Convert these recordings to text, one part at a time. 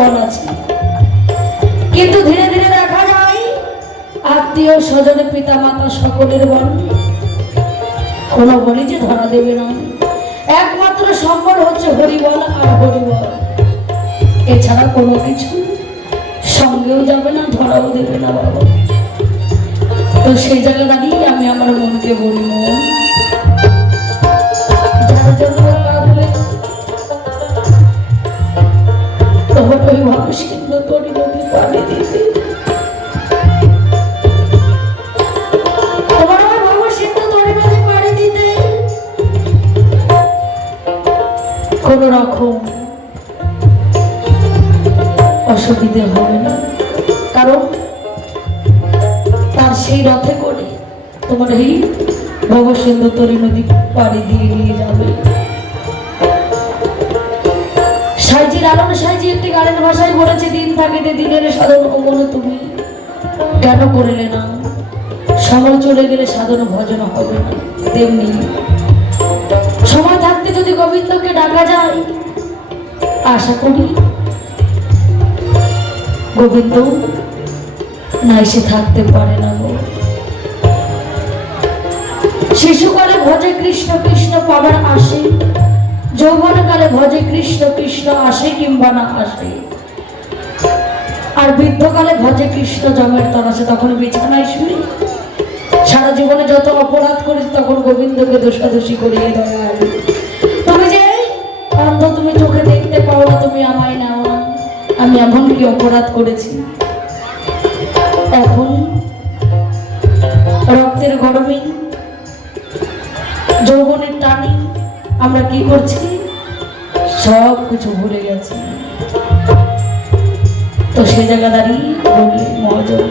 স্বামীর আছে। কিন্তু ধীরে ধীরে দেখা যায়, আত্মীয় স্বজনে পিতা মাতা সকলের বল। কোনো বলি যে ধরা দেবে না। একমাত্র সম্বল হচ্ছে হরিবল আর হরিবল। এছাড়া কোনো কিছু সঙ্গেও যাবে না, ধরাও দেবে না বাবা। তো সেই জায়গা দাঁড়িয়ে আমি আমার মনকে বলি, মন। কোনো রকম অসুবিধে হবে না কারণ তার সেই রথে করে তোমার এই ভবসেন্দ্র তরী নদী পাড়ি দিয়ে নিয়ে যাবে। সাইজির আলম সাইজি একটি গানের ভাষায় বলেছে, দিন থাকিতে দিনের সাধন কমন তুমি। কেন করলে না? সময় চলে গেলে সাধন ভজন হবে না, তেমনি। সময় থাকতে যদি গোবিন্দকে ডাকা যায়, আশা করি গোবিন্দ না এসে থাকতে পারে না গো। শিশুকালে ভজে কৃষ্ণ কৃষ্ণ পাবার আসে। যৌবনকালে ভজে কৃষ্ণ কৃষ্ণ আসে কিংবা না আসে। আর বৃদ্ধকালে ভজে কৃষ্ণ জমের তলাশে তখন বিছানায় শুই। সারা জীবনে যত অপরাধ করিস তখন গোবিন্দকে দোষাদোষী করিয়ে দেওয়া তুমি যে অন্ধ তুমি চোখে দেখতে পাও না, তুমি আমায় নাও না। আমি এমন কি অপরাধ করেছি? এখন রক্তের গরমে যৌবনের টানে আমরা কি করছি? সব কিছু ভুলে গেছি। তো সে জায়গা দাঁড়িয়ে বলি মহাজন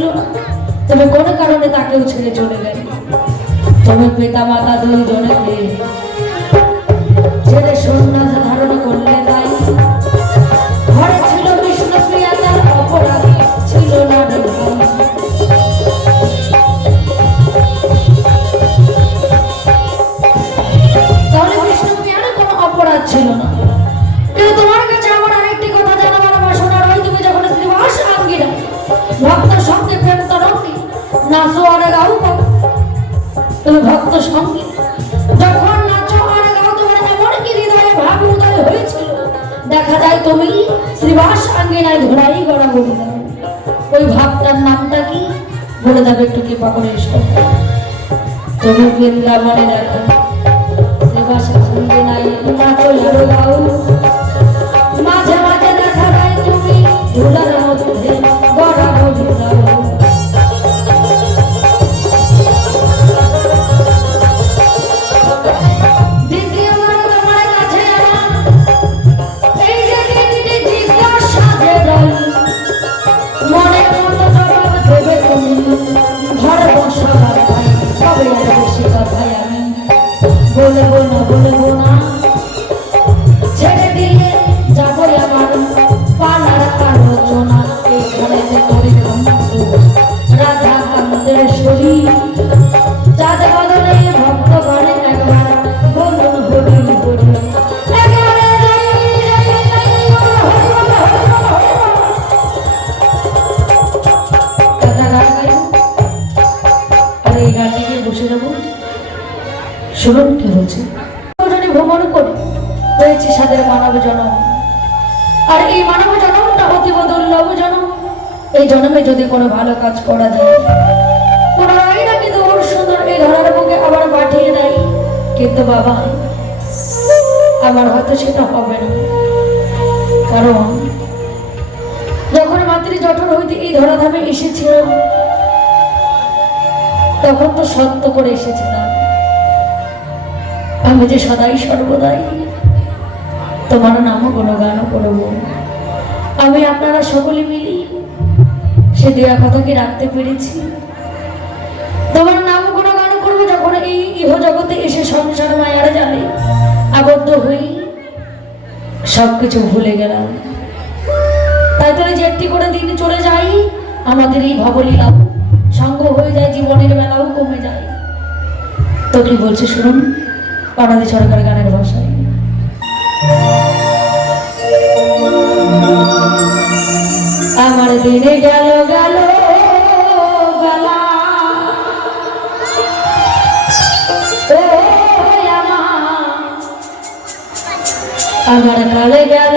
ছিল না। তবে কোনো কারণে তাকেও ছেড়ে চলে গেল। তবে পেতা মাতা দুইজনেতে গিয়ে বসে শুনুন কি বলছে ভ্রমণ করি হয়েছে সাদের মানব জনম। আর এই মানব জনমটা অতীব দুর্লভ জনম। এই জন্মে যদি কোনো ভালো কাজ করা যায়, কোনো রায়রা কিন্তু ওর সুন্দর এই ধরার বুকে আবার পাঠিয়ে দেয়। কিন্তু বাবা, আমার হয়তো সেটা হবে না। কারণ, যখন মাতৃ জঠর হইতে এই ধরাধামে এসেছিল তখন তো সত্য করে এসেছিলাম আমি যে সদাই সর্বদাই তোমার নামও গুণগানও করব। আমি আপনারা সকলে মিলি সে দেওয়া কথা কি রাখতে পেরেছি। তোমার নাম গুণগান করব যখন এই ইহ জগতে এসে সংসার মায়ার জালে আবদ্ধ হই। সব কিছু ভুলে গেলাম। তাই তো যে একটি করে দিন চলে যাই, আমাদের এই ভবলীলাও সঙ্গ হয়ে যায়, জীবনের বেলাও কমে যায়। তো কি বলছে শুনুন পানাদি সরকার গানের ভাষায়। আমার দিনে গেল গেল আমার কালে গেল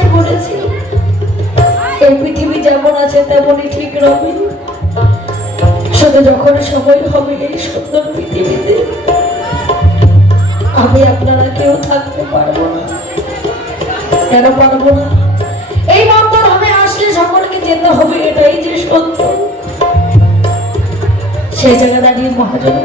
কথাই বলেছিল এই পৃথিবী যেমন আছে, তেমনই ঠিক রবে। শুধু যখন সময় হবে এই সুন্দর পৃথিবীতে, আমি আপনারা কেউ থাকতে পারব না। কেন পারব না? এই মন্তর হবে আসলে সকলকে যেতে হবে, এটাই যে সত্য। সেই জায়গায় দাঁড়িয়ে মহাজন